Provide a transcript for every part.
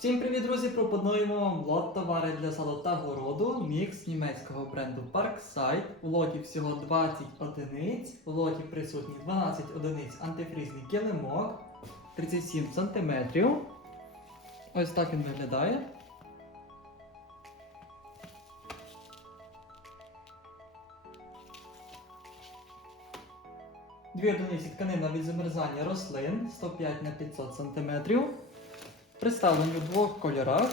Всім привіт, друзі! Пропонуємо вам лот товари для саду та городу, мікс німецького бренду Parkside. У лоті всього 20 одиниць. У лоті присутні 12 одиниць антифрізний килимок, 37 см. Ось так він виглядає. Дві одиниці тканина від замерзання рослин 105 на 500 см. Представлені у двох кольорах.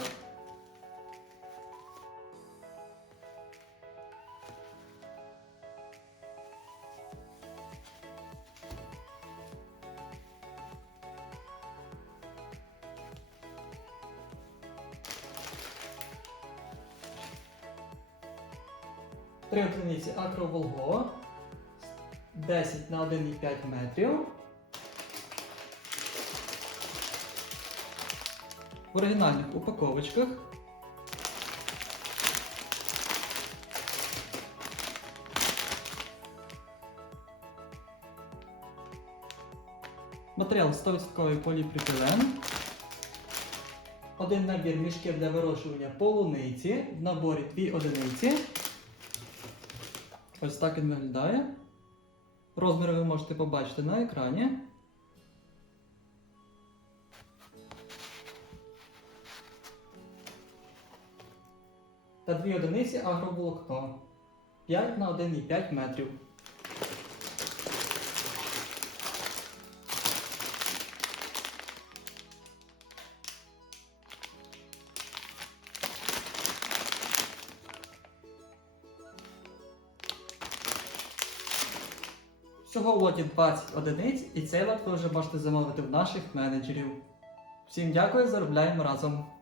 Три одиниці акроволго 10 на 1,5 метрів. В оригінальних упаковочках. Матеріал 100% поліпропілен. Один набір мішків для вирощування полуниці. В наборі дві одиниці. Ось так він виглядає. Розміри ви можете побачити на екрані. Та дві одиниці агроволокно 5 на 1,5 метрів. Всього в лоті 20 одиниць, і цей лот ви вже можете замовити в наших менеджерів. Всім дякую, заробляємо разом!